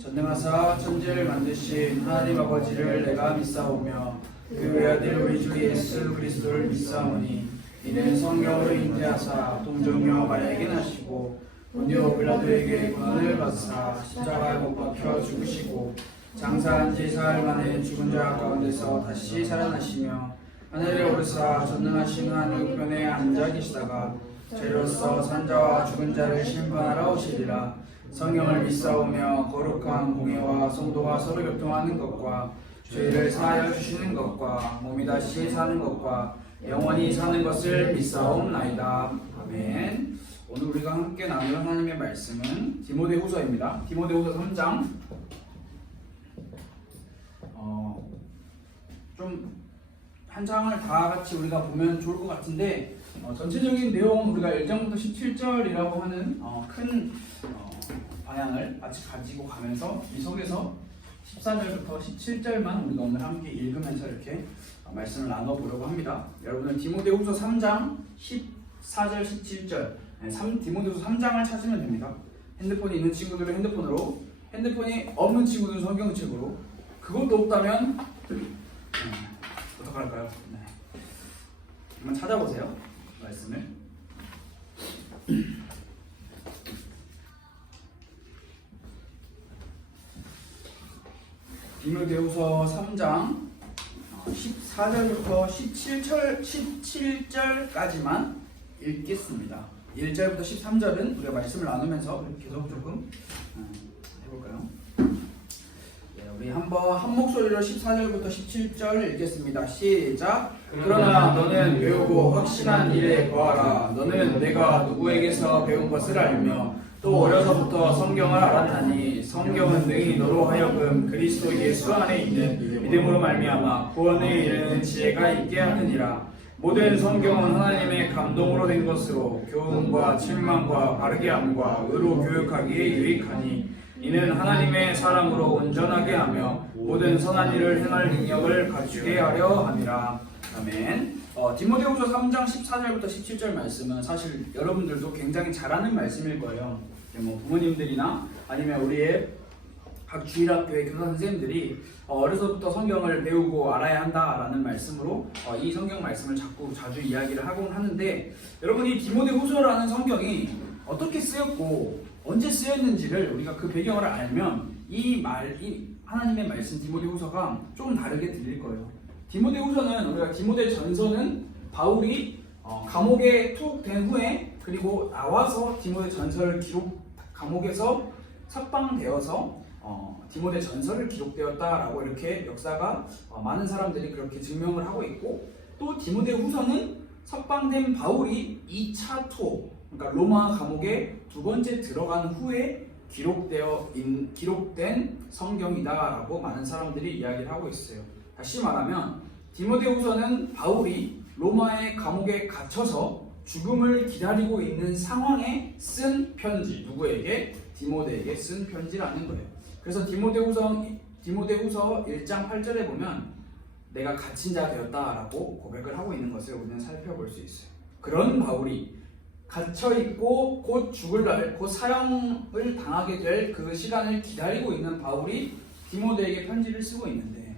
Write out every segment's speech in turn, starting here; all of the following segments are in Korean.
전능하사 천지를 만드신 하나님 아버지를 내가 믿사오며 그 외아들 우리 주 예수 그리스도를 믿사오니 이는 성령으로 잉태하사 동정녀 마리아에게 나시고 본디오 빌라도에게 고난을 받으사 십자가에 못 박혀 죽으시고 장사한 지 사흘 만에 죽은 자 가운데서 다시 살아나시며 하늘에 오르사 전능하신 하나님 우편에 앉아 계시다가 죄로서 산자와 죽은 자를 심판하러 오시리라. 성령을 믿사오며 거룩한 공예와 성도가 서로 교통하는 것과 죄를 사하여 주시는 것과 몸이 다시 사는 것과 영원히 사는 것을 믿사옵나이다. 아멘. 오늘 우리가 함께 나눌 하나님의 말씀은 디모데후서입니다. 디모데후서 3장. 좀 한 장을 다 같이 우리가 보면 좋을 것 같은데 전체적인 내용은 우리가 1장부터 17절이라고 하는 큰 방향을 같이 가지고 가면서 이 속에서 14절부터 17절만 우리가 오늘 함께 읽으면서 이렇게 말씀을 나눠보려고 합니다. 여러분은 디모데후서 3장 14절 17절 디모데후서 3장을 찾으면 됩니다. 핸드폰이 있는 친구들은 핸드폰으로, 핸드폰이 없는 친구들은 성경책으로, 그것도 없다면 어떡할까요? 네. 한번 찾아보세요. 말씀을. 디모데후서 3장 14절부터 17절까지만 읽겠습니다. 1절부터 13절은 우리가 말씀을 나누면서 계속 조금 해볼까요? 네, 우리 한번 한 목소리로 14절부터 17절 읽겠습니다. 시작! 그러나 너는 배우고 확신한 일에 거하라. 너는 내가 누구에게서 배운 것을 알며 또 어려서부터 성경을 알았나니 성경은 능히 너로 하여금 그리스도 예수 안에 있는 믿음으로 말미암아 구원에 이르는 지혜가 있게 하느니라. 모든 성경은 하나님의 감동으로 된 것으로 교훈과 책망과 바르게 함과 의로 교육하기에 유익하니 이는 하나님의 사랑으로 온전하게 하며 모든 선한 일을 행할 능력을 갖추게 하려 함이라. 아멘. 디모데후서 3장 14절부터 17절 말씀은 사실 여러분들도 굉장히 잘 아는 말씀일 거예요. 뭐 부모님들이나 아니면 우리의 각 주일학교의 교사 선생님들이 어려서부터 성경을 배우고 알아야 한다라는 말씀으로 이 성경 말씀을 자주 이야기를 하곤 하는데, 여러분 이 디모데후서라는 성경이 어떻게 쓰였고 언제 쓰였는지를 우리가 그 배경을 알면 이 하나님의 말씀 디모데후서가 좀 다르게 들릴 거예요. 디모데후서는 우리가 디모데전서는 바울이 감옥에 툭 된 후에 그리고 나와서 디모데전서를 감옥에서 석방되어서 디모데전서를 기록되었다라고 이렇게 역사가 많은 사람들이 그렇게 증명을 하고 있고, 또 디모데후서는 석방된 바울이 2차 투어, 그러니까 로마 감옥에 두 번째 들어간 후에 기록된 성경이다라고 많은 사람들이 이야기를 하고 있어요. 다시 말하면 디모데후서는 바울이 로마의 감옥에 gat혀서 죽음을 기다리고 있는 상황에 쓴 편지, 누구에게? 디모데에게 쓴 편지라는 거예요. 그래서 디모데후서 1장 8절에 보면 내가 갇힌 자 되었다라고 고백을 하고 있는 것을 우리는 살펴볼 수 있어요. 그런 바울이 갇혀있고 곧 죽을 날, 곧 사형을 당하게 될 그 시간을 기다리고 있는 바울이 디모데에게 편지를 쓰고 있는데,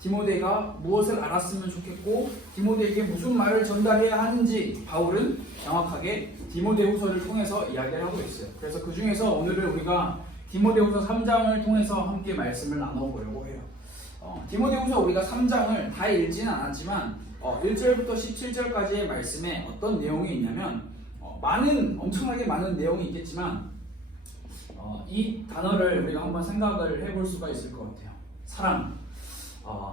디모데가 무엇을 알았으면 좋겠고 디모데에게 무슨 말을 전달해야 하는지 바울은 정확하게 디모데후서를 통해서 이야기를 하고 있어요. 그래서 그 중에서 오늘은 우리가 디모데후서 3장을 통해서 함께 말씀을 나눠보려고 해요. 디모데후서 우리가 3장을 다 읽지는 않았지만 1절부터 17절까지의 말씀에 어떤 내용이 있냐면 엄청나게 많은 내용이 있겠지만 이 단어를 우리가 한번 생각을 해볼 수가 있을 것 같아요. 사랑.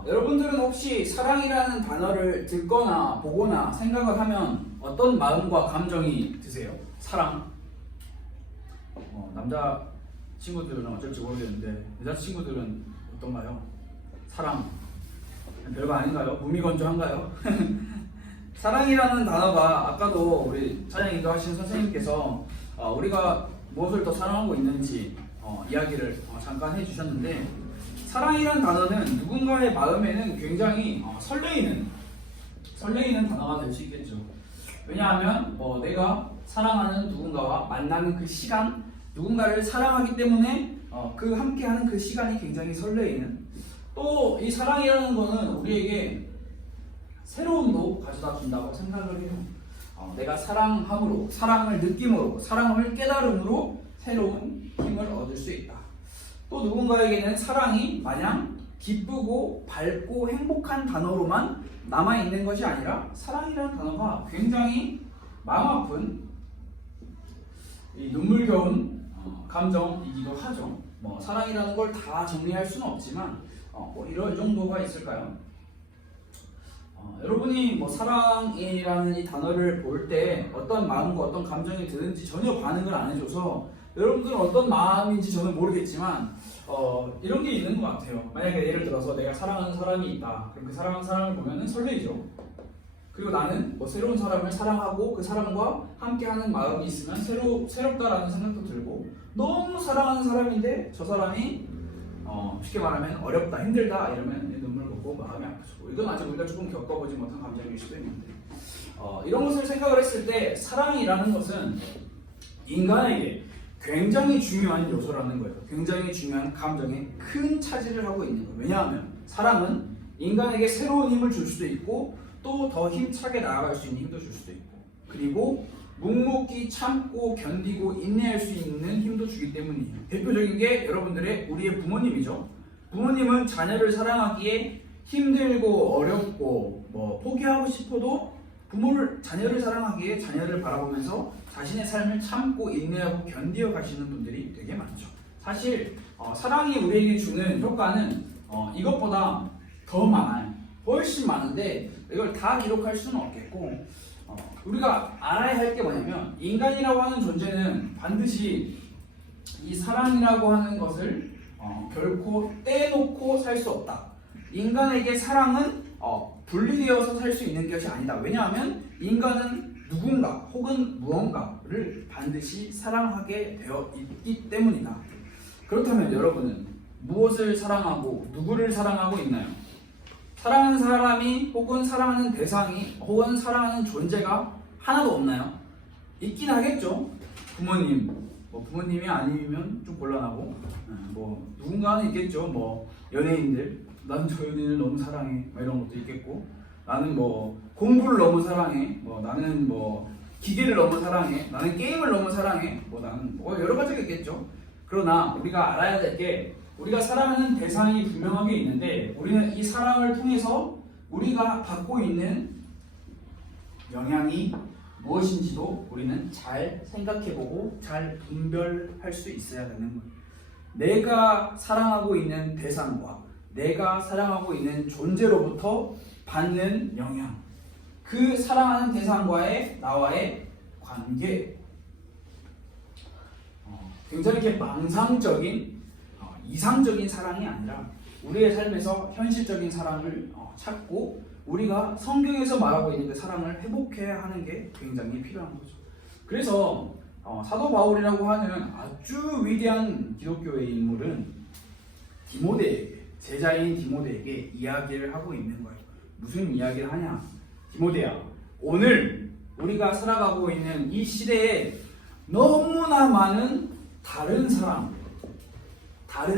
여러분들은 혹시 사랑이라는 단어를 듣거나 보거나 생각을 하면 어떤 마음과 감정이 드세요? 사랑. 남자 친구들은 어쩔지 모르겠는데 여자 친구들은 어떤가요? 사랑. 별거 아닌가요? 무미건조한가요? 사랑이라는 단어가 아까도 우리 찬양인도 하신 선생님께서 우리가 무엇을 더 사랑하고 있는지 이야기를 잠깐 해주셨는데, 사랑이라는 단어는 누군가의 마음에는 굉장히 설레이는 단어가 될 수 있겠죠. 왜냐하면 내가 사랑하는 누군가와 만나는 그 시간, 누군가를 사랑하기 때문에 그 함께하는 그 시간이 굉장히 설레이는, 또 이 사랑이라는 거는 우리에게 새로움도 가져다 준다고 생각을 해요. 내가 사랑함으로, 사랑을 느낌으로, 사랑을 깨달음으로 새로운 힘을 얻을 수 있다. 또 누군가에게는 사랑이 마냥 기쁘고 밝고 행복한 단어로만 남아있는 것이 아니라 사랑이라는 단어가 굉장히 마음 아픈 눈물겨운 감정이기도 하죠. 사랑이라는 걸 다 정리할 수는 없지만 이런 정도가 있을까요? 여러분이 사랑이라는 이 단어를 볼 때 어떤 마음과 어떤 감정이 드는지 전혀 반응을 안 해줘서 여러분들은 어떤 마음인지 저는 모르겠지만 이런 게 있는 것 같아요. 만약에 예를 들어서 내가 사랑하는 사람이 있다. 그럼 그 사랑하는 사람을 보면은 설레이죠. 그리고 나는 새로운 사람을 사랑하고 그 사람과 함께하는 마음이 있으면 새롭다라는 생각도 들고, 너무 사랑하는 사람인데 저 사람이 쉽게 말하면 어렵다, 힘들다 이러면 눈물 걷고 마음이 아프고, 이건 아직 우리가 조금 겪어보지 못한 감정일 수도 있는데 이런 것을 생각을 했을 때 사랑이라는 것은 인간에게 굉장히 중요한 요소라는 거예요. 굉장히 중요한 감정에 큰 차지를 하고 있는 거예요. 왜냐하면 사랑은 인간에게 새로운 힘을 줄 수도 있고 또 더 힘차게 나아갈 수 있는 힘도 줄 수도 있고, 그리고 묵묵히 참고 견디고 인내할 수 있는 힘도 주기 때문이에요. 대표적인 게 우리의 부모님이죠. 부모님은 자녀를 사랑하기에 힘들고 어렵고 포기하고 싶어도 자녀를 사랑하기에 자녀를 바라보면서 자신의 삶을 참고 인내하고 견디어 가시는 분들이 되게 많죠. 사실 사랑이 우리에게 주는 효과는 이것보다 더 많아요. 훨씬 많은데 이걸 다 기록할 수는 없겠고, 우리가 알아야 할 게 뭐냐면 인간이라고 하는 존재는 반드시 이 사랑이라고 하는 것을 결코 떼놓고 살 수 없다. 인간에게 사랑은 분리되어서 살 수 있는 것이 아니다. 왜냐하면 인간은 누군가 혹은 무언가를 반드시 사랑하게 되어 있기 때문이다. 그렇다면 여러분은 무엇을 사랑하고 누구를 사랑하고 있나요? 사랑하는 사람이 혹은 사랑하는 대상이 혹은 사랑하는 존재가 하나도 없나요? 있긴 하겠죠. 부모님이 아니면 좀 곤란하고, 누군가는 있겠죠. 연예인들, 난 저 연예인을 너무 사랑해, 이런 것도 있겠고, 나는 공부를 너무 사랑해, 나는 기계를 너무 사랑해, 나는 게임을 너무 사랑해, 나는 여러 가지가 있겠죠. 그러나 우리가 알아야 될 게, 우리가 사랑하는 대상이 분명하게 있는데 우리는 이 사랑을 통해서 우리가 받고 있는 영향이 무엇인지도 우리는 잘 생각해보고 잘 분별할 수 있어야 되는 거예요. 내가 사랑하고 있는 대상과 내가 사랑하고 있는 존재로부터 받는 영향, 그 사랑하는 대상과의 나와의 관계, 굉장히 이렇게 망상적인 이상적인 사랑이 아니라 우리의 삶에서 현실적인 사랑을 찾고 우리가 성경에서 말하고 있는 그 사랑을 회복해야 하는 게 굉장히 필요한 거죠. 그래서 사도 바울이라고 하는 아주 위대한 기독교의 인물은 제자인 디모데에게 이야기를 하고 있는 거예요. 무슨 이야기를 하냐? 디모데야, 오늘 우리가 살아가고 있는 이 시대에 너무나 많은 다른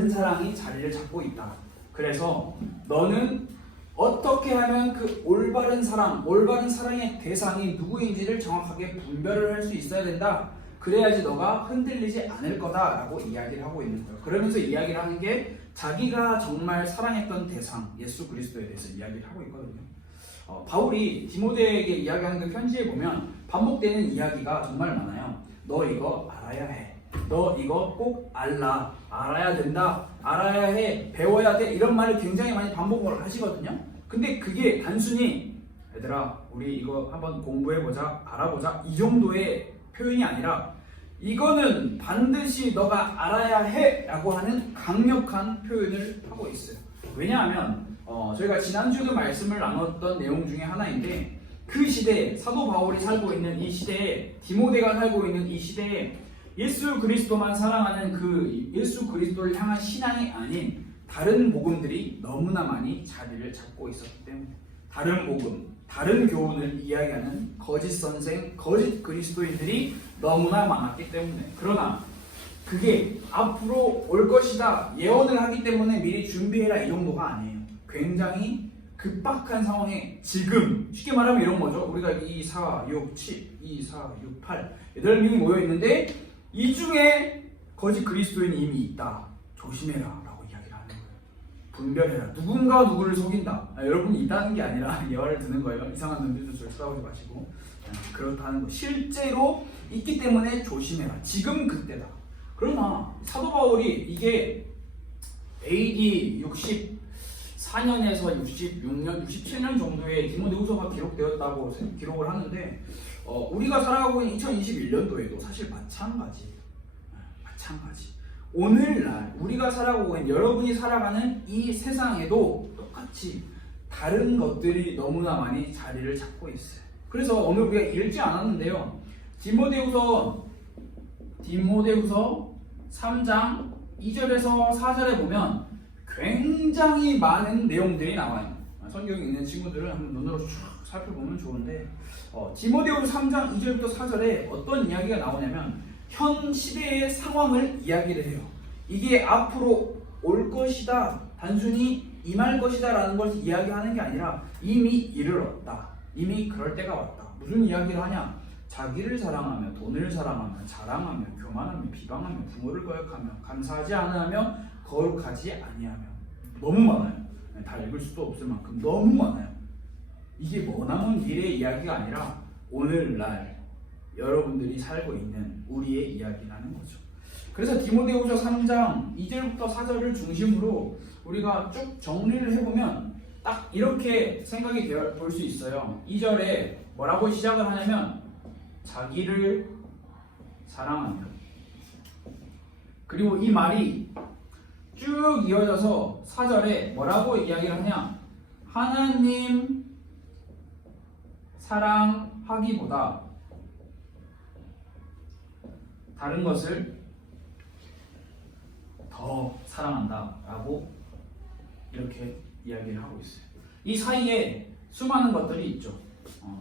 사랑이 자리를 잡고 있다. 그래서 너는 어떻게 하면 그 올바른 사랑의 대상이 누구인지를 정확하게 분별을 할 수 있어야 된다. 그래야지 너가 흔들리지 않을 거다라고 이야기를 하고 있는 거예요. 그러면서 이야기를 하는 게 자기가 정말 사랑했던 대상, 예수 그리스도에 대해서 이야기를 하고 있거든요. 바울이 디모데에게 이야기하는 그 편지에 보면 반복되는 이야기가 정말 많아요. 너 이거 알아야 해. 너 이거 꼭 알아야 된다, 알아야 해, 배워야 돼, 이런 말을 굉장히 많이 반복을 하시거든요. 근데 그게 단순히 얘들아 우리 이거 한번 공부해보자, 알아보자 이 정도의 표현이 아니라 이거는 반드시 너가 알아야 해 라고 하는 강력한 표현을 하고 있어요. 왜냐하면 저희가 지난주도 말씀을 나눴던 내용 중에 하나인데, 그 시대에 사도 바울이 살고 있는 이 시대에, 디모데가 살고 있는 이 시대에 예수 그리스도만 사랑하는 그 예수 그리스도를 향한 신앙이 아닌 다른 복음들이 너무나 많이 자리를 잡고 있었기 때문에, 다른 복음, 다른 교훈을 이야기하는 거짓 선생, 거짓 그리스도인들이 너무나 많았기 때문에, 그러나 그게 앞으로 올 것이다 예언을 하기 때문에 미리 준비해라 이 정도가 아니에요. 굉장히 급박한 상황에 지금 쉽게 말하면 이런 거죠. 우리가 2, 4, 6, 7, 2, 4, 6, 8 8명이 모여 있는데 이 중에 거짓 그리스도인이 이미 있다. 조심해라 라고 이야기를 하는 거예요. 분별해라. 누군가 누구를 속인다. 여러분이 있다는 게 아니라 예화를 드는 거예요. 이상한 눈빛을 쳐다보지 마시고 그렇다는 거. 실제로 있기 때문에 조심해라. 지금 그때다. 그러나 사도 바울이 이게 AD 64년에서 66년, 67년 정도에 디모데후서가 기록되었다고 기록을 하는데 우리가 살아가고 있는 2021년도에도 사실 마찬가지. 오늘날 우리가 살아가고 있는 여러분이 살아가는 이 세상에도 똑같이 다른 것들이 너무나 많이 자리를 잡고 있어요. 그래서 오늘 우리가 읽지 않았는데요. 디모데후서 3장 2절에서 4절에 보면 굉장히 많은 내용들이 나와요. 성경에 있는 친구들은 한번 눈으로 쭉 살펴보면 좋은데 디모데후서 3장 2절부터 4절에 어떤 이야기가 나오냐면 현 시대의 상황을 이야기를 해요. 이게 앞으로 올 것이다, 단순히 임할 것이다 라는 것을 이야기하는 게 아니라 이미 이르렀다, 이미 그럴 때가 왔다. 무슨 이야기를 하냐? 자기를 사랑하며 돈을 사랑하며 자랑하며 교만하며 비방하며 부모를 거역하며 감사하지 않으며 거룩하지 아니하며. 너무 많아요. 다 읽을 수도 없을 만큼 너무 많아요. 이게 머나먼 미래의 이야기가 아니라 오늘날 여러분들이 살고 있는 우리의 이야기라는 거죠. 그래서 디모데후서 3장 2절부터 4절을 중심으로 우리가 쭉 정리를 해보면 딱 이렇게 생각이 볼 수 있어요. 2절에 뭐라고 시작을 하냐면 자기를 사랑하며, 그리고 이 말이 쭉 이어져서 4절에 뭐라고 이야기를 하냐, 하나님 사랑하기보다 다른 것을 더 사랑한다 라고 이렇게 이야기를 하고 있어요. 이 사이에 수많은 것들이 있죠.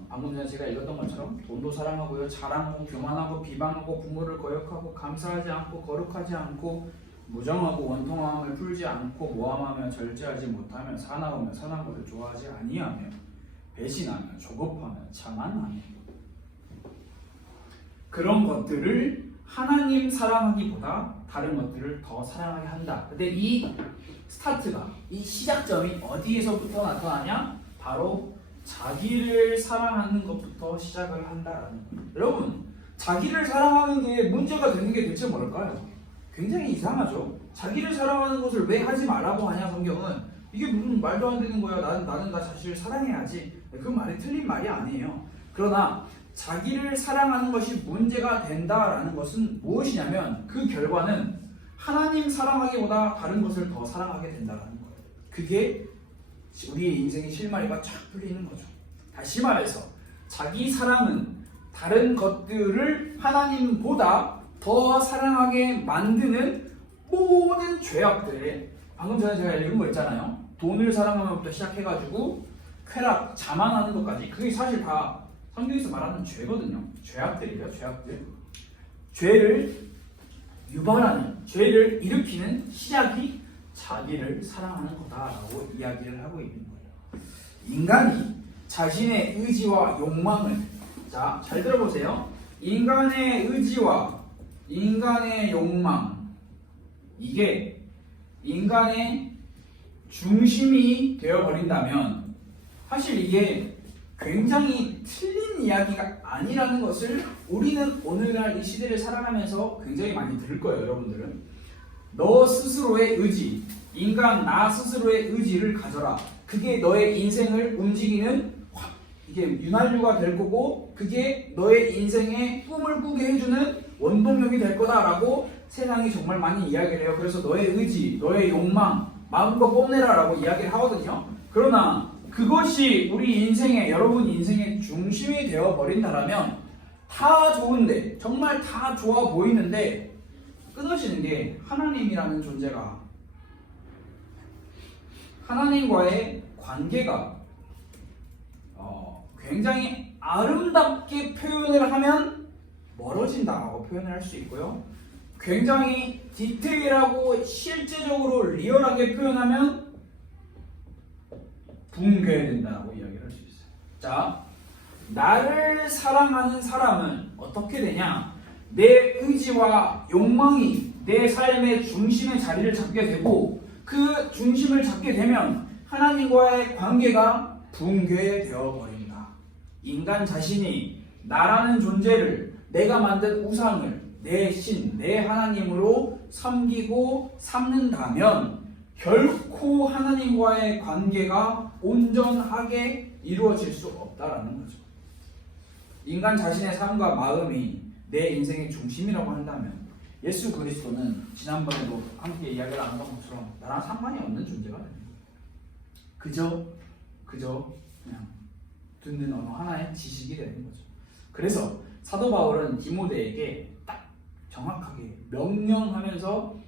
방금 전에 제가 읽었던 것처럼 돈도 사랑하고요, 자랑하고 교만하고 비방하고 부모를 거역하고 감사하지 않고 거룩하지 않고 무정하고 원통함을 풀지 않고 모함하며 절제하지 못하며 사나우며 선한 것을 좋아하지 아니하며 배신하며 조급하며 자만하며. 그런 것들을 하나님 사랑하기보다 다른 것들을 더 사랑하게 한다. 근데 이 스타트가, 이 시작점이 어디에서부터 나타나냐? 바로 자기를 사랑하는 것부터 시작을 한다라는 거예요. 여러분, 자기를 사랑하는 게 문제가 되는 게 대체 뭘까요? 굉장히 이상하죠. 자기를 사랑하는 것을 왜 하지 말라고 하냐, 성경은. 이게 무슨 말도 안 되는 거야. 나는 나 자신을 사랑해야지. 그 말이 틀린 말이 아니에요. 그러나 자기를 사랑하는 것이 문제가 된다라는 것은 무엇이냐면 그 결과는 하나님 사랑하기보다 다른 것을 더 사랑하게 된다라는 거예요. 그게 우리의 인생의 실마리가 쫙 풀리는 거죠. 다시 말해서 자기 사랑은 다른 것들을 하나님보다 더 사랑하게 만드는 모든 죄악들에, 방금 전에 제가 읽은 거 있잖아요. 돈을 사랑하면부터 시작해가지고 쾌락, 자만하는 것까지, 그게 사실 다 성경에서 말하는 죄거든요. 죄악들이에요. 죄악들. 죄를 유발하는, 죄를 일으키는 시작이 자기를 사랑하는 거다라고 이야기를 하고 있는 거예요. 인간이 자신의 의지와 욕망을, 자, 잘 들어보세요. 인간의 의지와 인간의 욕망, 이게 인간의 중심이 되어버린다면 사실 이게 굉장히 틀린 이야기가 아니라는 것을 우리는 오늘날 이 시대를 살아가면서 굉장히 많이 들을 거예요. 여러분들은 너 스스로의 의지, 인간 나 스스로의 의지를 가져라. 그게 너의 인생을 움직이는 이게 윤활유가 될 거고, 그게 너의 인생의 꿈을 꾸게 해주는 원동력이 될 거다라고 세상이 정말 많이 이야기를 해요. 그래서 너의 의지, 너의 욕망 마음껏 뽐내라 라고 이야기를 하거든요. 그러나 그것이 우리 인생의, 여러분 인생의 중심이 되어버린다라면 다 좋은데, 정말 다 좋아 보이는데 끊어지는 게 하나님이라는 존재가, 하나님과의 관계가 굉장히 아름답게 표현을 하면 멀어진다고 표현을 할 수 있고요. 굉장히 디테일하고 실제적으로 리얼하게 표현하면 붕괴된다고 이야기를 할 수 있어요. 자, 나를 사랑하는 사람은 어떻게 되냐? 내 의지와 욕망이 내 삶의 중심의 자리를 잡게 되고 그 중심을 잡게 되면 하나님과의 관계가 붕괴되어 버린다. 인간 자신이 나라는 존재를 내가 만든 우상을 내 신, 내 하나님으로 섬기고 삼는다면 결코 하나님과의 관계가 온전하게 이루어질 수 없다라는 거죠. 인간 자신의 삶과 마음이 내 인생의 중심이라고 한다면 예수 그리스도는 지난번에도 함께 이야기를 나눴던 것처럼 나랑 상관이 없는 존재가 되는 거예요. 그저 그냥 듣는 언어 하나의 지식이 되는 거죠. 그래서 사도 바울은 디모데에게 딱 정확하게 명령하면서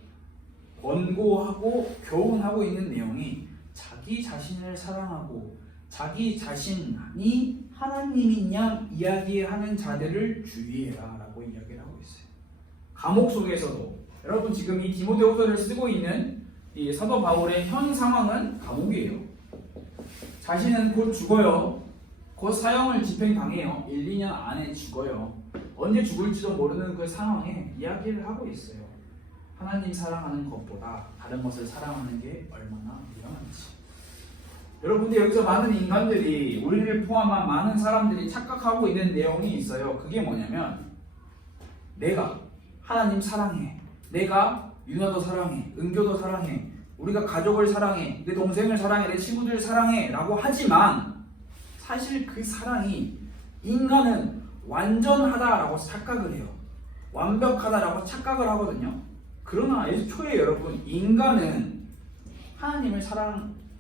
권고하고 교훈하고 있는 내용이 자기 자신을 사랑하고 자기 자신이 하나님인 양 이야기하는 자들을 주의해라 라고 이야기를 하고 있어요. 감옥 속에서도 여러분 지금 이 디모데후서를 쓰고 있는 이 사도 바울의 현 상황은 감옥이에요. 자신은 곧 죽어요. 곧 사형을 집행당해요. 1, 2년 안에 죽어요. 언제 죽을지도 모르는 그 상황에 이야기를 하고 있어요. 하나님 사랑하는 것보다 다른 것을 사랑하는 게 얼마나 위험한지. 여러분들 여기서 많은 인간들이 우리를 포함한 많은 사람들이 착각하고 있는 내용이 있어요. 그게 뭐냐면 내가 하나님 사랑해, 내가 윤아도 사랑해, 은교도 사랑해, 우리가 가족을 사랑해, 내 동생을 사랑해, 내 친구들 사랑해 라고 하지만 사실 그 사랑이 인간은 완전하다라고 착각을 해요. 완벽하다라고 착각을 하거든요. 그러나 애초에 여러분 인간은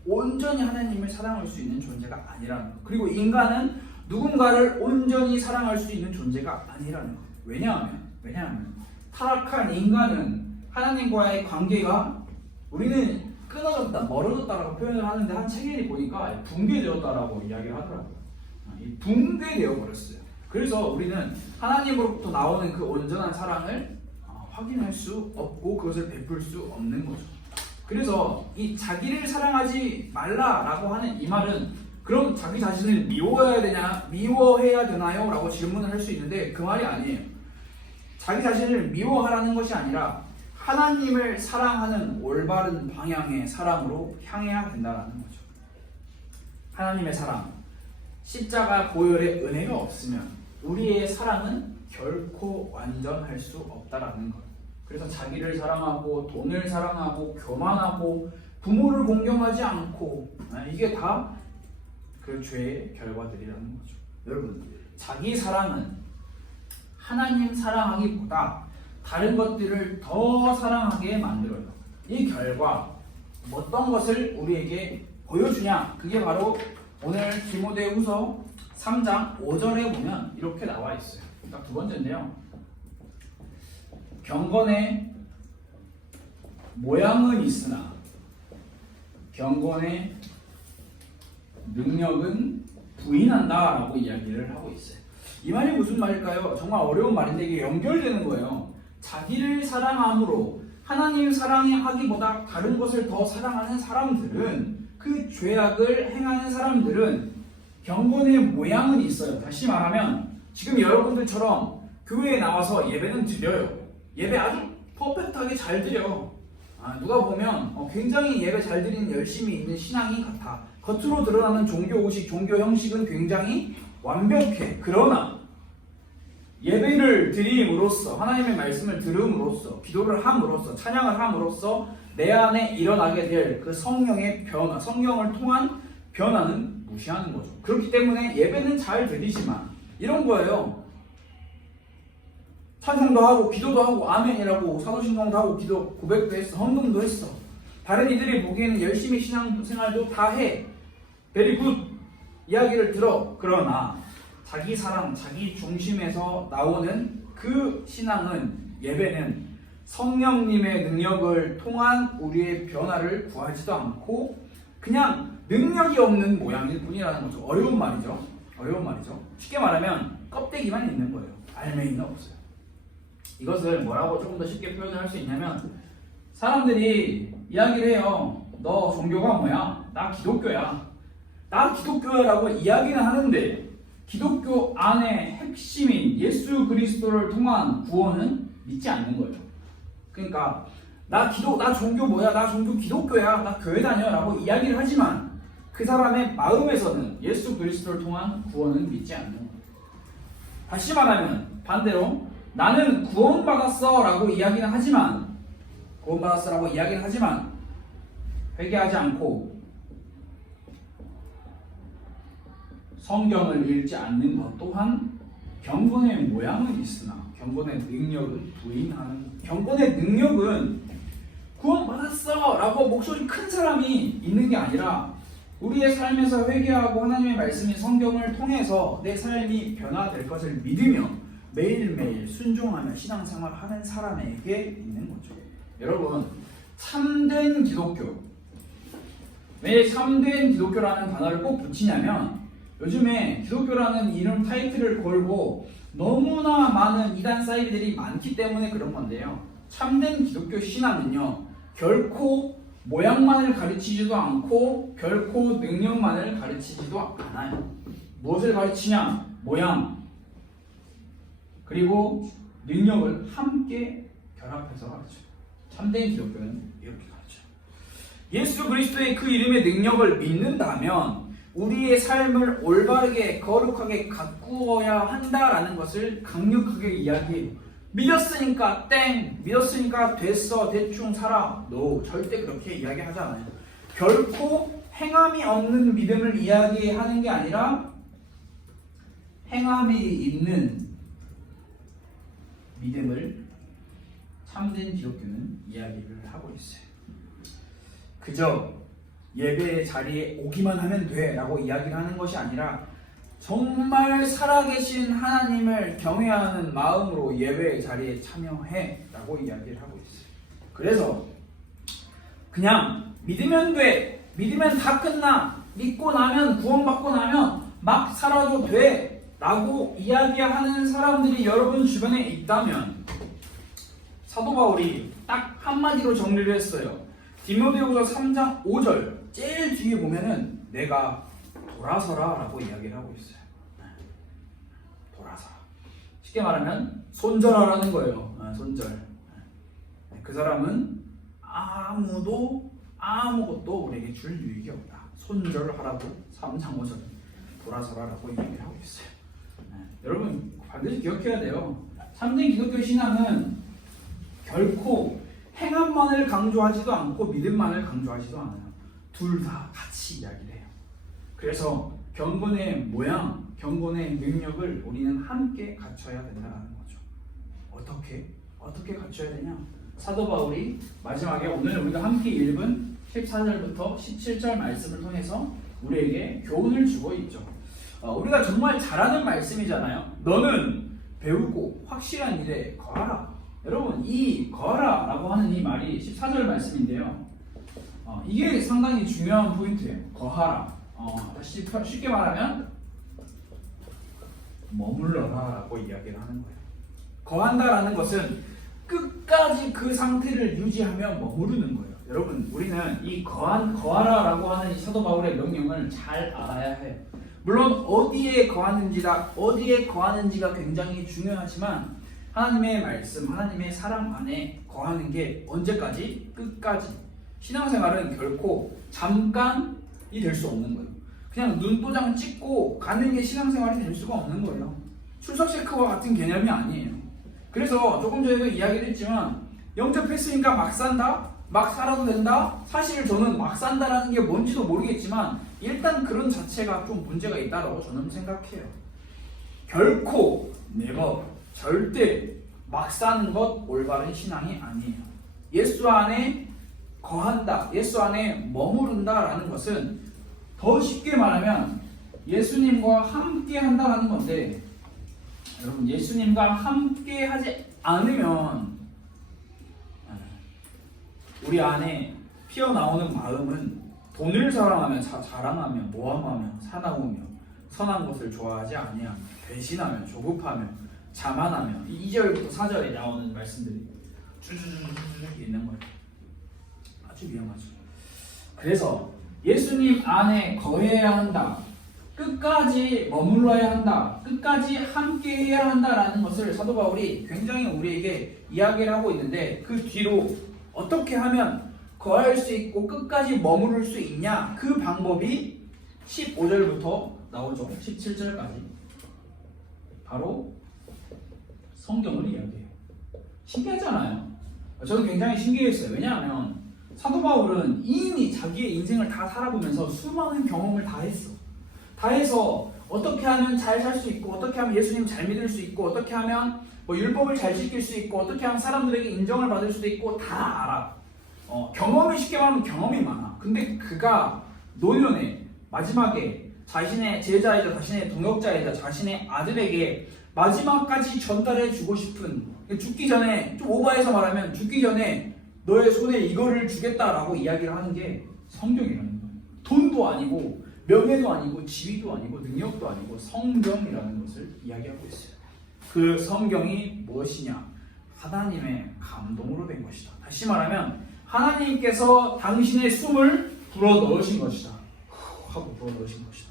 온전히 하나님을 사랑할 수 있는 존재가 아니라는 거. 그리고 인간은 누군가를 온전히 사랑할 수 있는 존재가 아니라는 거. 왜냐하면 타락한 인간은 하나님과의 관계가 우리는 끊어졌다, 멀어졌다라고 표현을 하는데 한 책에 보니까 붕괴되었다라고 이야기를 하더라고요. 붕괴되어 버렸어요. 그래서 우리는 하나님으로부터 나오는 그 온전한 사랑을 확인할 수 없고 그것을 베풀 수 없는 거죠. 그래서 이 자기를 사랑하지 말라라고 하는 이 말은 그럼 자기 자신을 미워해야 되나요? 라고 질문을 할 수 있는데 그 말이 아니에요. 자기 자신을 미워하라는 것이 아니라 하나님을 사랑하는 올바른 방향의 사랑으로 향해야 된다는 거죠. 하나님의 사랑, 십자가 보혈의 은혜가 없으면 우리의 사랑은 결코 완전할 수 없다라는 것. 그래서 자기를 사랑하고 돈을 사랑하고 교만하고 부모를 공경하지 않고 이게 다 그 죄의 결과들이라는 거죠. 여러분, 자기 사랑은 하나님 사랑하기보다 다른 것들을 더 사랑하게 만들어요. 이 결과 어떤 것을 우리에게 보여주냐? 그게 바로 오늘 디모데후서 3장 5절에 보면 이렇게 나와 있어요. 딱 두 번째인데요. 경건의 모양은 있으나 경건의 능력은 부인한다 라고 이야기를 하고 있어요. 이 말이 무슨 말일까요? 정말 어려운 말인데 이게 연결되는 거예요. 자기를 사랑함으로 하나님 사랑하기보다 다른 것을 더 사랑하는 사람들은, 그 죄악을 행하는 사람들은 경건의 모양은 있어요. 다시 말하면 지금 여러분들처럼 교회에 나와서 예배는 드려요. 예배 아주 퍼펙트하게 잘 드려. 누가 보면 굉장히 예배 잘 드리는 열심히 있는 신앙이 같아. 겉으로 드러나는 종교의식, 종교 형식은 굉장히 완벽해. 그러나 예배를 드림으로써, 하나님의 말씀을 들음으로써, 기도를 함으로써, 찬양을 함으로써 내 안에 일어나게 될 그 성령의 변화, 성령을 통한 변화는 무시하는 거죠. 그렇기 때문에 예배는 잘 드리지만 이런 거예요. 찬송도 하고 기도도 하고 아멘이라고 사도신경도 하고 기도 고백도 했어, 헌금도 했어. 다른 이들이 보기에는 열심히 신앙생활도 다 해. 베리 굿 이야기를 들어. 그러나 자기 사랑, 자기 중심에서 나오는 그 신앙은, 예배는 성령님의 능력을 통한 우리의 변화를 구하지도 않고 그냥 능력이 없는 모양일 뿐이라는 거죠. 어려운 말이죠. 쉽게 말하면 껍데기만 있는 거예요. 알맹이는 없어요. 이것을 뭐라고 조금 더 쉽게 표현을 할 수 있냐면 사람들이 이야기를 해요. 너 종교가 뭐야? 나 기독교야. 나 기독교야라고 이야기는 하는데 기독교 안에 핵심인 예수 그리스도를 통한 구원은 믿지 않는 거예요. 그러니까 나 종교 뭐야? 나 종교 기독교야. 나 교회 다녀라고 이야기를 하지만 그 사람의 마음에서는 예수 그리스도를 통한 구원은 믿지 않는 거예요. 다시 말하면 반대로 나는 구원받았어라고 이야기는 하지만 회개하지 않고 성경을 읽지 않는 것 또한 경건의 모양은 있으나 경건의 능력은 부인하는. 경건의 능력은 구원받았어 라고 목소리 큰 사람이 있는 게 아니라 우리의 삶에서 회개하고 하나님의 말씀인 성경을 통해서 내 삶이 변화될 것을 믿으며 매일매일 순종하며 신앙생활하는 사람에게 있는 거죠. 여러분, 참된 기독교, 왜 참된 기독교라는 단어를 꼭 붙이냐면 요즘에 기독교라는 이름 타이틀을 걸고 너무나 많은 이단 사이트들이 많기 때문에 그런 건데요. 참된 기독교 신앙은요, 결코 모양만을 가르치지도 않고 결코 능력만을 가르치지도 않아요. 무엇을 가르치냐? 모양 그리고 능력을 함께 결합해서 가르쳐요. 참된 기독교는 이렇게 가르쳐요. 예수 그리스도의 그 이름의 능력을 믿는다면 우리의 삶을 올바르게 거룩하게 가꾸어야 한다라는 것을 강력하게 이야기해요. 믿었으니까 땡, 믿었으니까 됐어, 대충 살아. No, 절대 그렇게 이야기하지 않아요. 결코 행함이 없는 믿음을 이야기하는 게 아니라 행함이 있는 믿음을 참된 기독교는 이야기를 하고 있어요. 그저 예배 자리에 오기만 하면 돼 라고 이야기를 하는 것이 아니라 정말 살아계신 하나님을 경외하는 마음으로 예배 자리에 참여해 라고 이야기를 하고 있어요. 그래서 그냥 믿으면 돼, 믿으면 다 끝나, 믿고 나면 구원받고 나면 막 살아도 돼 라고 이야기하는 사람들이 여러분 주변에 있다면 사도 바울이 딱 한마디로 정리를 했어요. 디모데후서 3장 5절 제일 뒤에 보면은 내가 돌아서라 라고 이야기를 하고 있어요. 돌아서라. 쉽게 말하면 손절하라는 거예요. 손절. 그 사람은 아무것도 우리에게 줄 유익이 없다. 손절하라고 3장 5절 돌아서라 라고 이야기를 하고 있어요. 여러분 반드시 기억해야 돼요. 참된 기독교 신앙은 결코 행함만을 강조하지도 않고 믿음만을 강조하지도 않아요. 둘 다 같이 이야기를 해요. 그래서 경건의 모양, 경건의 능력을 우리는 함께 갖춰야 된다는 거죠. 어떻게 갖춰야 되냐? 사도 바울이 마지막에 오늘 우리가 함께 읽은 14절부터 17절 말씀을 통해서 우리에게 교훈을 주고 있죠. 우리가 정말 잘 아는 말씀이잖아요. 너는 배우고 확실한 일에 거하라. 여러분, 이 거하라 라고 하는 이 말이 14절 말씀인데요. 이게 상당히 중요한 포인트예요. 거하라. 다시 쉽게 말하면 머물러라 라고 이야기를 하는 거예요. 거한다라는 것은 끝까지 그 상태를 유지하며 머무르는 거예요. 여러분, 우리는 이 거하라 라고 하는 이 사도 바울의 명령을 잘 알아야 해요. 물론 어디에 거하는지가 굉장히 중요하지만 하나님의 말씀, 하나님의 사랑 안에 거하는 게 언제까지? 끝까지. 신앙생활은 결코 잠깐이 될 수 없는 거예요. 그냥 눈도장 찍고 가는 게 신앙생활이 될 수가 없는 거예요. 출석 체크와 같은 개념이 아니에요. 그래서 조금 전에도 이야기를 했지만 영접했으니까 막 산다? 막 살아도 된다? 사실 저는 막 산다라는 게 뭔지도 모르겠지만 일단 그런 자체가 좀 문제가 있다고 저는 생각해요. 결코 절대 막 사는 것 올바른 신앙이 아니에요. 예수 안에 거한다, 예수 안에 머무른다라는 것은 더 쉽게 말하면 예수님과 함께 한다라는 건데, 여러분 예수님과 함께 하지 않으면 우리 안에 피어나오는 마음은 돈을 자랑하며 모함하며 사나우며 선한 것을 좋아하지 아니하며 배신하며 조급하며 자만하면 2절부터 4절에 나오는 말씀들이 쭉쭉쭉 있는 거예요. 아주 위험하죠. 그래서 예수님 안에 거해야 한다. 끝까지 머물러야 한다. 끝까지 함께 해야 한다라는 것을 사도 바울이 굉장히 우리에게 이야기를 하고 있는데 그 뒤로 어떻게 하면 거할 수 있고 끝까지 머무를 수 있냐? 그 방법이 15절부터 나오죠. 17절까지. 바로 성경을 이야기해요. 신기하잖아요. 저는 굉장히 신기했어요. 왜냐하면 사도 바울은 이미 자기의 인생을 다 살아보면서 수많은 경험을 다 했어. 다 해서 어떻게 하면 잘 살 수 있고 어떻게 하면 예수님 잘 믿을 수 있고 어떻게 하면 뭐 율법을 잘 지킬 수 있고 어떻게 하면 사람들에게 인정을 받을 수도 있고 다 알아. 경험이 쉽게 말하면 경험이 많아. 근데 그가 노년에 마지막에 자신의 제자이자 자신의 동역자이자 자신의 아들에게 마지막까지 전달해 주고 싶은, 죽기 전에 좀 오버해서 말하면 죽기 전에 너의 손에 이거를 주겠다라고 이야기를 하는 게 성경이라는 거예요. 돈도 아니고 명예도 아니고 지위도 아니고 능력도 아니고 성경이라는 것을 이야기하고 있어요. 그 성경이 무엇이냐? 하나님의 감동으로 된 것이다. 다시 말하면 하나님께서 당신의 숨을 불어넣으신 것이다. 하고 불어넣으신 것이다.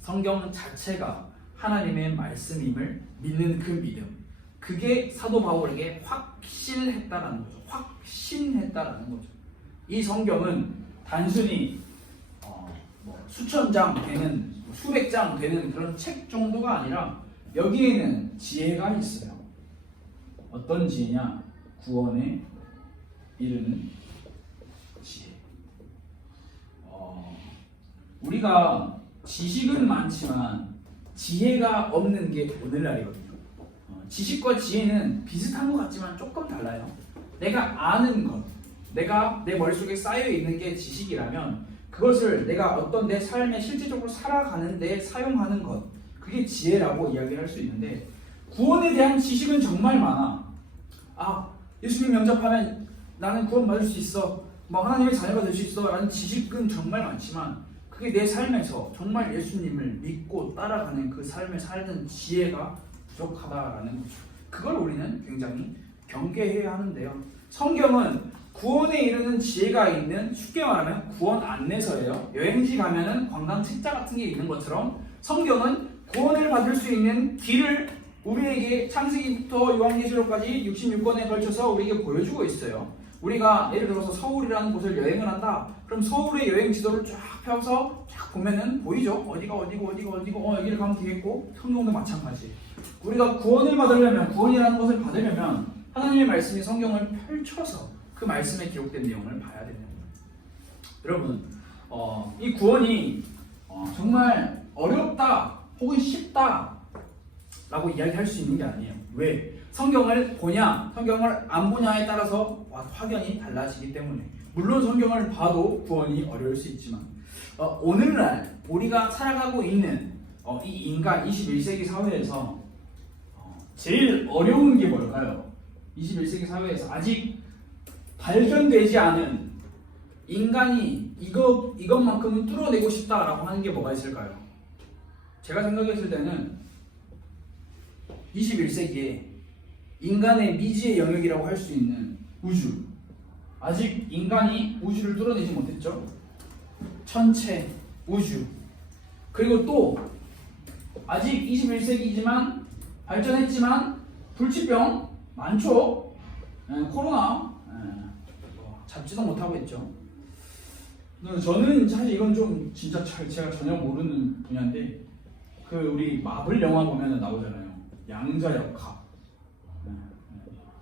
성경 자체가 하나님의 말씀임을 믿는 그 믿음, 그게 사도 바울에게 확실했다라는 거죠. 확신했다라는 거죠. 이 성경은 단순히 수천 장 되는, 수백 장 되는 그런 책 정도가 아니라 여기에는 지혜가 있어요. 어떤 지혜냐? 구원에 이르는 지혜. 우리가 지식은 많지만 지혜가 없는 게 오늘날이거든요. 지식과 지혜는 비슷한 것 같지만 조금 달라요. 내가 아는 것, 내가 내 머릿속에 쌓여 있는 게 지식이라면 그것을 내가 어떤 내 삶에 실질적으로 살아가는 데 사용하는 것, 그게 지혜라고 이야기를 할 수 있는데 구원에 대한 지식은 정말 많아. 예수님 영접하면 나는 구원받을 수 있어, 하나님의 자녀가 될 수 있어 라는 지식은 정말 많지만 그게 내 삶에서 정말 예수님을 믿고 따라가는 그 삶을 살는 지혜가 부족하다라는 거죠. 그걸 우리는 굉장히 경계해야 하는데요. 성경은 구원에 이르는 지혜가 있는, 쉽게 말하면 구원 안내서예요. 여행지 가면은 관광 책자 같은 게 있는 것처럼 성경은 구원을 받을 수 있는 길을 우리에게 창세기부터 요한계시록까지 66권에 걸쳐서 우리에게 보여주고 있어요. 우리가 예를 들어서 서울이라는 곳을 여행을 한다. 그럼 서울의 여행 지도를 쫙 펴서 쫙 보면은 보이죠? 어디가 어디고 여기를 가면 되겠고, 성경도 마찬가지. 우리가 구원을 받으려면, 구원이라는 것을 받으려면 하나님의 말씀이 성경을 펼쳐서 그 말씀에 기록된 내용을 봐야 되는 거예요. 여러분, 이 구원이 정말 어렵다 혹은 쉽다 라고 이야기할 수 있는 게 아니에요. 왜? 성경을 보냐 성경을 안 보냐에 따라서 확연히 달라지기 때문에. 물론 성경을 봐도 구원이 어려울 수 있지만 오늘날 우리가 살아가고 있는 이 인간 21세기 사회에서 제일 어려운 게 뭘까요? 21세기 사회에서 아직 발견되지 않은, 인간이 이것만큼은 뚫어내고 싶다라고 하는 게 뭐가 있을까요? 제가 생각했을 때는 21세기에 인간의 미지의 영역이라고 할 수 있는 우주, 아직 인간이 우주를 뚫어내지 못했죠. 천체, 우주, 그리고 또 아직 21세기이지만 발전했지만 불치병 많죠. 코로나 잡지도 못하고 있죠. 저는 사실 이건 좀 진짜 제가 전혀 모르는 분야인데, 그 우리 마블 영화 보면 나오잖아요. 양자역학.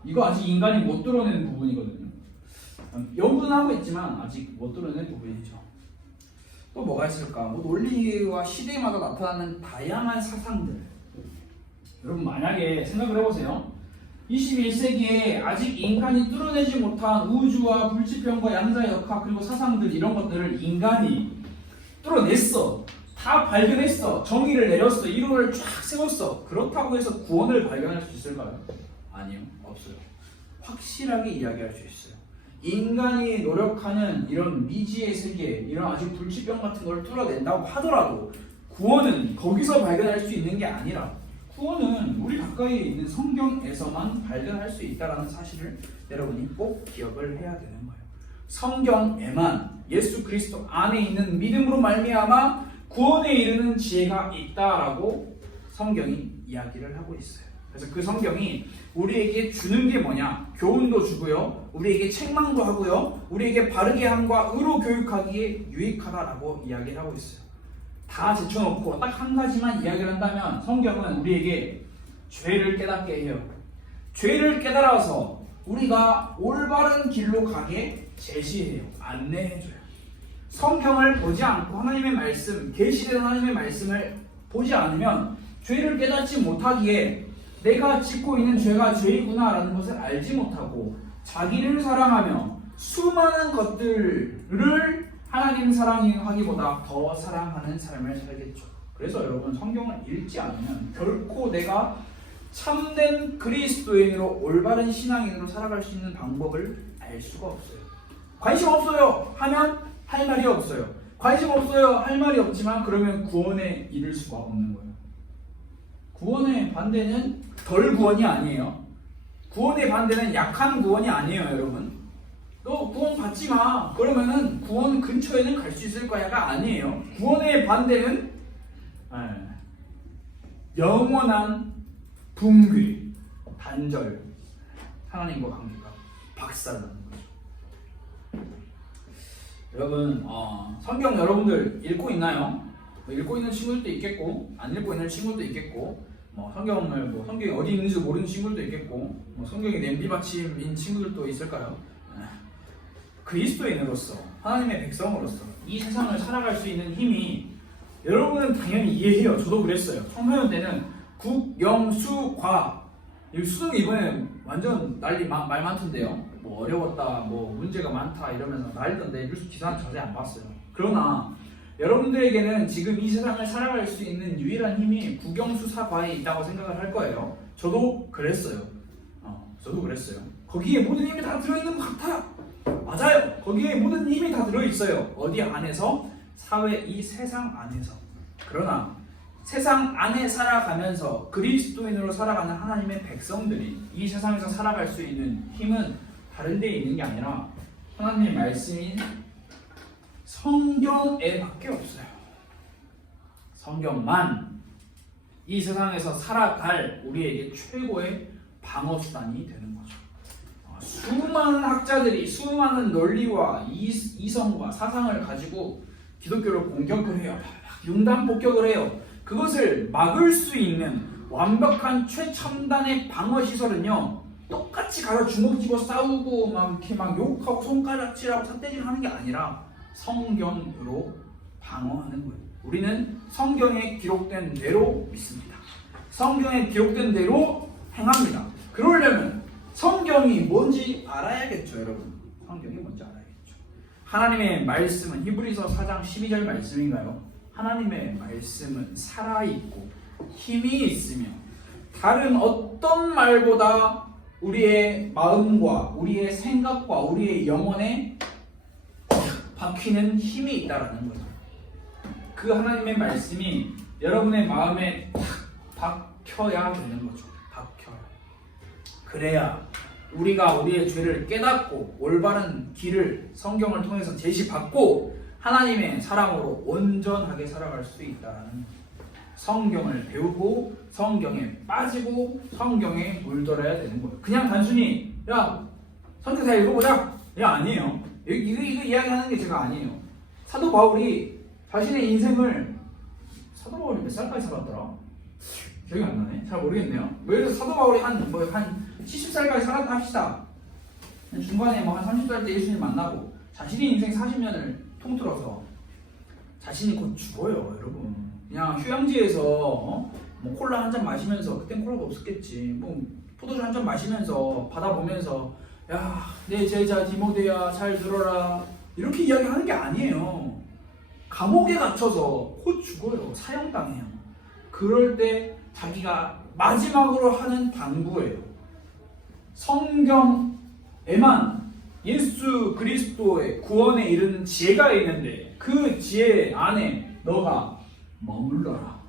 이거 아직 인간이 못 뚫어낸 부분이거든요. 연구는 하고 있지만 아직 못 뚫어낸 부분이죠. 또 뭐가 있을까? 논리와 시대마다 나타나는 다양한 사상들. 여러분, 만약에 생각을 해보세요. 21세기에 아직 인간이 뚫어내지 못한 우주와 불치병과 양자역학 그리고 사상들, 이런 것들을 인간이 뚫어냈어. 다 발견했어. 정의를 내렸어. 이론을 쫙 세웠어. 그렇다고 해서 구원을 발견할 수 있을까요? 아니요. 없어요. 확실하게 이야기할 수 있어요. 인간이 노력하는 이런 미지의 세계, 이런 아직 불치병 같은 걸 뚫어낸다고 하더라도 구원은 거기서 발견할 수 있는 게 아니라, 구원은 우리 가까이에 있는 성경에서만 발견할 수 있다는 사실을 여러분이 꼭 기억을 해야 되는 거예요. 성경에만 예수 그리스도 안에 있는 믿음으로 말미암아 구원에 이르는 지혜가 있다라고 성경이 이야기를 하고 있어요. 그래서 그 성경이 우리에게 주는 게 뭐냐? 교훈도 주고요, 우리에게 책망도 하고요, 우리에게 바르게 함과 의로 교육하기에 유익하다라고 이야기를 하고 있어요. 다 제쳐놓고 딱 한 가지만 이야기를 한다면 성경은 우리에게 죄를 깨닫게 해요. 죄를 깨달아서 우리가 올바른 길로 가게 제시해요. 안내해줘요. 성경을 보지 않고 하나님의 말씀, 계시된 하나님의 말씀을 보지 않으면 죄를 깨닫지 못하기에 내가 짓고 있는 죄가 죄이구나 라는 것을 알지 못하고 자기를 사랑하며 수많은 것들을 하나님 사랑하기보다 더 사랑하는 삶을 살겠죠. 그래서 여러분, 성경을 읽지 않으면 결코 내가 참된 그리스도인으로 올바른 신앙인으로 살아갈 수 있는 방법을 알 수가 없어요. 관심 없어요 하면 할 말이 없어요. 관심 없어요 할 말이 없지만 그러면 구원에 이를 수가 없는 거예요. 구원의 반대는 덜 구원이 아니에요. 구원의 반대는 약한 구원이 아니에요. 여러분, 너 구원 받지 마 그러면은 구원 근처에는 갈 수 있을 거야가 아니에요. 구원의 반대는 영원한 붕괴, 단절, 하나님과 관계가 박살나는 거죠. 여러분, 성경 여러분들 읽고 있나요? 읽고 있는 친구들도 있겠고 안 읽고 있는 친구들도 있겠고, 성경이 어디 있는지 모르는 친구들도 있겠고, 성경이 냄비받침인 친구들도 있을까요? 그리스도인으로서, 하나님의 백성으로서 이 세상을 살아갈 수 있는 힘이, 여러분은 당연히 이해해요. 저도 그랬어요. 청소년 때는 국, 영, 수, 과, 이 수능 이번에 완전 난리 말 많던데요. 어려웠다, 문제가 많다 이러면서 난리던데 뉴스 기사는 자세히 안 봤어요. 그러나 여러분들에게는 지금 이 세상을 살아갈 수 있는 유일한 힘이 국영수사과에 있다고 생각을 할 거예요. 저도 그랬어요. 거기에 모든 힘이 다 들어있는 것 같아. 맞아요. 거기에 모든 힘이 다 들어있어요. 어디 안에서? 이 세상 안에서. 그러나 세상 안에 살아가면서 그리스도인으로 살아가는 하나님의 백성들이 이 세상에서 살아갈 수 있는 힘은 다른 데 있는 게 아니라 하나님의 말씀인 성경에 밖에 없어요. 성경만 이 세상에서 살아갈 우리에게 최고의 방어수단이 되는 거죠. 수많은 학자들이 수많은 논리와 이성과 사상을 가지고 기독교를 공격을 해요. 융단 폭격을 해요. 그것을 막을 수 있는 완벽한 최첨단의 방어시설은요, 똑같이 가서 주먹 쥐고 싸우고 이렇게 욕하고 손가락질하고 삿대질하는 게 아니라 성경으로 방어하는 거예요. 우리는 성경에 기록된 대로 믿습니다. 성경에 기록된 대로 행합니다. 그러려면 성경이 뭔지 알아야겠죠, 여러분. 성경이 뭔지 알아야겠죠. 하나님의 말씀은 히브리서 4장 12절 말씀인가요? 하나님의 말씀은 살아있고 힘이 있으며 다른 어떤 말보다 우리의 마음과 우리의 생각과 우리의 영혼에 박히는 힘이 있다라는 거죠. 그 하나님의 말씀이 여러분의 마음에 박혀야 되는 거죠. 박혀야. 그래야 우리가 우리의 죄를 깨닫고 올바른 길을 성경을 통해서 제시받고 하나님의 사랑으로 온전하게 살아갈 수 있다는, 성경을 배우고 성경에 빠지고 성경에 물들어야 되는 거예요. 그냥 단순히 야 성경 다 읽어보자, 아니에요. 이거 이야기하는 게 제가 아니에요. 사도 바울이 자신의 인생을, 사도 바울이 몇 살까지 살았더라? 기억이 안 나네. 잘 모르겠네요. 예를 들어서 사도 바울이 한 70살까지 살았다 합시다. 중간에 한 30살 때 예수님 만나고 자신의 인생 40년을 통틀어서 자신이 곧 죽어요, 여러분. 그냥 휴양지에서 콜라 한 잔 마시면서, 그땐 콜라도 없었겠지, 포도주 한 잔 마시면서 바다 보면서 야, 내 제자 디모데야 잘 들어라 이렇게 이야기하는 게 아니에요. 감옥에 갇혀서 곧 죽어요. 사형당해요. 그럴 때 자기가 마지막으로 하는 당부예요. 성경에만 예수 그리스도의 구원에 이르는 지혜가 있는데 그 지혜 안에 너가 머물러라.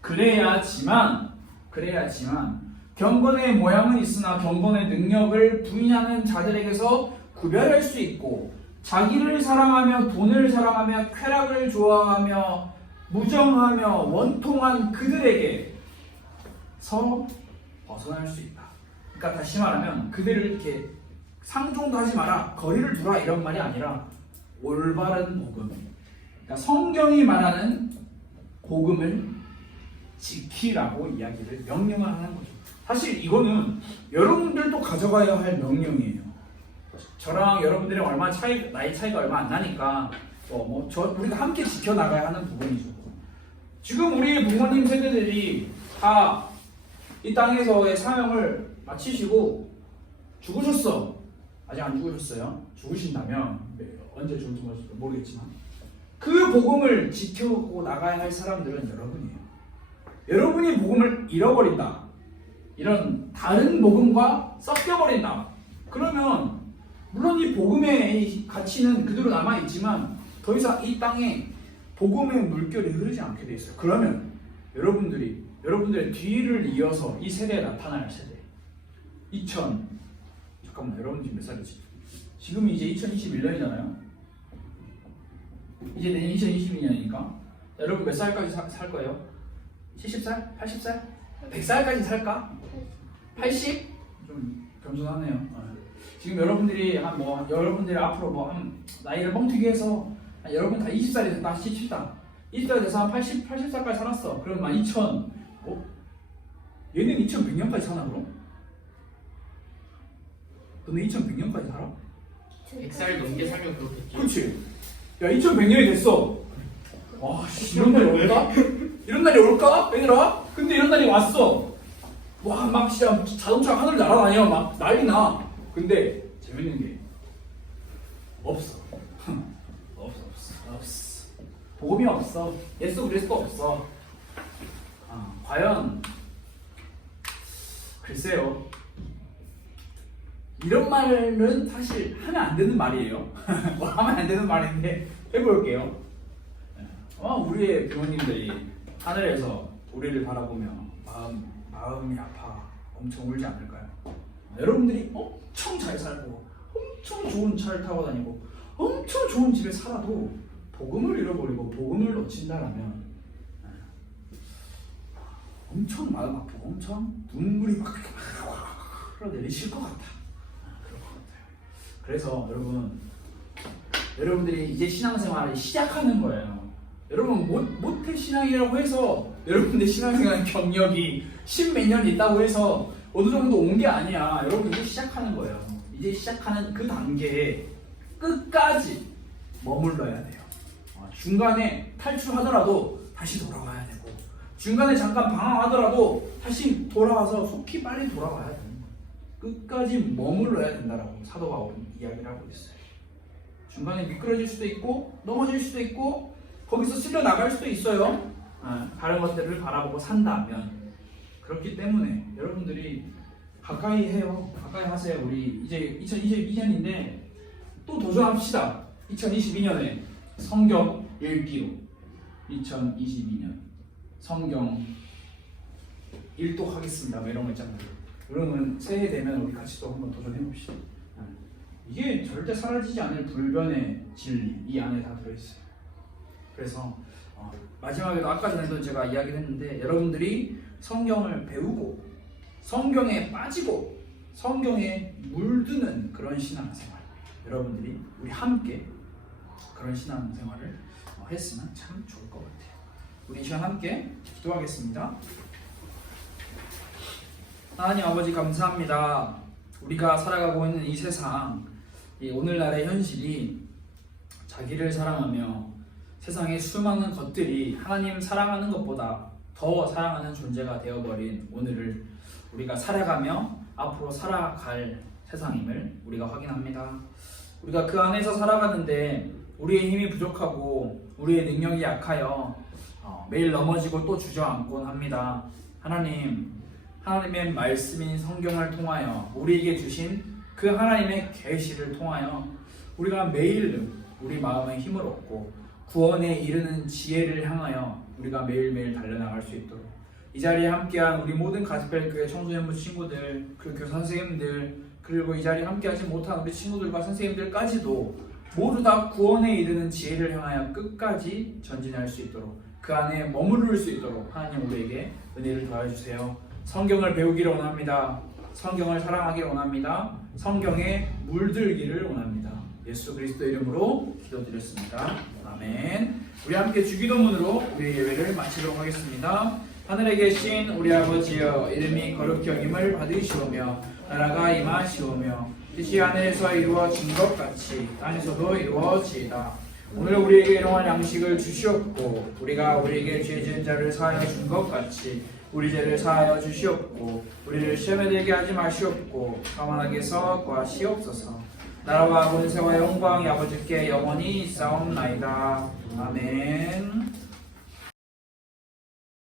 그래야지만 그래야지만 경건의 모양은 있으나 경건의 능력을 부인하는 자들에게서 구별할 수 있고 자기를 사랑하며 돈을 사랑하며 쾌락을 좋아하며 무정하며 원통한 그들에게서 벗어날 수 있다. 그러니까 다시 말하면 그들을 이렇게 상종도 하지 마라, 거리를 두라 이런 말이 아니라 올바른 복음, 그러니까 성경이 말하는 복음을 지키라고 이야기를 명령을 하는 거죠. 사실 이거는 여러분들도 가져가야 할 명령이에요. 저랑 여러분들이 얼마 나이 차이가 얼마 안 나니까 우리가 함께 지켜나가야 하는 부분이죠. 지금 우리 부모님 세대들이 다 이 땅에서의 사명을 마치시고 죽으셨어. 아직 안 죽으셨어요. 죽으신다면 언제 죽을지 모르겠지만 그 복음을 지켜고 나가야 할 사람들은 여러분이에요. 여러분이 복음을 잃어버린다, 이런 다른 복음과 섞여버린다, 그러면 물론 이 복음의 가치는 그대로 남아있지만 더 이상 이 땅에 복음의 물결이 흐르지 않게 돼 있어요. 그러면 여러분들의 뒤를 이어서 이 세대에 나타날 세대, 잠깐만, 여러분 지금 몇 살이지? 지금이 이제 2021년이잖아요. 이제 내년 2022년이니까 여러분 몇 살까지 살 거예요? 70살? 80살? 100살까지 살까? 80? 좀 겸손하네요. 지금 여러분들이 여러분들이 앞으로 나이를 뻥튀기 해서 여러분 다 20살이 됐다 칩시다. 20살이 돼서 한 80살까지 살았어. 그럼 얘는 2100년까지 사나 그럼? 너는 2100년까지 살아? 100살 넘게 살면 그렇겠지. 그렇지. 야, 2100년이 됐어. 와, 이런 날이 올까? 이런 날이 올까? 얘들아? 근데 이런 날이 왔어. 와, 막 진짜 자동차가 하늘 날아다녀. 막 난리 나. 근데 재밌는 게 없어. 없어. 복음이 없어. 예수 그리스도 없어. 과연 글쎄요. 이런 말은 사실 하면 안 되는 말이에요. 하면 안 되는 말인데 해볼게요. 우리의 부모님들이 하늘에서 우리를 바라보며 마음이 아파 엄청 울지 않을까요? 여러분들이 엄청 잘 살고 엄청 좋은 차를 타고 다니고 엄청 좋은 집에 살아도 복음을 잃어버리고 복음을 놓친다라면 엄청 마음 아프고 엄청 눈물이 막 흘러내리실 것 같아. 그럴 것 같아요. 그래서 여러분들이 이제 신앙생활을 시작하는 거예요. 여러분 모태 신앙이라고 해서 여러분들 신앙생활 경력이 10몇 년 있다고 해서 어느 정도 온 게 아니야. 여러분 이제 시작하는 거예요. 이제 시작하는 그 단계에 끝까지 머물러야 돼요. 중간에 탈출하더라도 다시 돌아와야 되고 중간에 잠깐 방황하더라도 다시 돌아와서 속히 빨리 돌아와야 되는 거예요. 끝까지 머물러야 된다라고 사도 바울은 이야기를 하고 있어요. 중간에 미끄러질 수도 있고 넘어질 수도 있고 거기서 쓸려 나갈 수도 있어요. 다른 것들을 바라보고 산다면. 그렇기 때문에 여러분들이 가까이 해요. 가까이 하세요. 우리 이제 2022년인데 또 도전합시다. 2022년에 성경 읽기로 2022년 성경 일독하겠습니다. 이런 거 있잖아요. 그러면 새해 되면 우리 같이 또 한번 도전해 봅시다. 이게 절대 사라지지 않을 불변의 진리 이 안에 다 들어있어요. 그래서 마지막에도 아까 전에도 제가 이야기를 했는데 여러분들이 성경을 배우고 성경에 빠지고 성경에 물드는 그런 신앙생활, 여러분들이 우리 함께 그런 신앙생활을 했으면 참 좋을 것 같아요. 우리 이 시간 함께 기도하겠습니다. 하나님 아버지 감사합니다. 우리가 살아가고 있는 이 세상, 이 오늘날의 현실이 자기를 사랑하며 세상의 수많은 것들이 하나님 사랑하는 것보다 더 사랑하는 존재가 되어버린 오늘을 우리가 살아가며 앞으로 살아갈 세상임을 우리가 확인합니다. 우리가 그 안에서 살아가는데 우리의 힘이 부족하고 우리의 능력이 약하여 매일 넘어지고 또 주저앉곤 합니다. 하나님의 말씀인 성경을 통하여 우리에게 주신 그 하나님의 계시를 통하여 우리가 매일 우리 마음의 힘을 얻고 구원에 이르는 지혜를 향하여 우리가 매일매일 달려나갈 수 있도록 이 자리에 함께한 우리 모든 가스펠교회 청소년부 친구들, 그리고 교사 선생님들, 그리고 이 자리에 함께하지 못한 우리 친구들과 선생님들까지도 모두 다 구원에 이르는 지혜를 향하여 끝까지 전진할 수 있도록, 그 안에 머무를 수 있도록 하나님 우리에게 은혜를 더해주세요. 성경을 배우기를 원합니다. 성경을 사랑하기를 원합니다. 성경에 물들기를 원합니다. 예수 그리스도 이름으로 기도드렸습니다. 아멘. 우리 함께 주기도문으로 우리의 예배를 마치도록 하겠습니다. 하늘에 계신 우리 아버지여, 이름이 거룩히 여김을 받으시오며 나라가 임하시오며 뜻이 하늘에서 이루어진 것 같이 땅에서도 이루어지이다. 오늘 우리에게 일용할 양식을 주시옵고 우리가 우리에게 죄 지은 자를 사하여 준 것 같이 우리 죄를 사하여 주시옵고 우리를 시험에 들게 하지 마시옵고 다만 악에서 구하시옵소서. 나라와 권세와 영광이 아버지께 영원히 있사옵나이다. 아멘.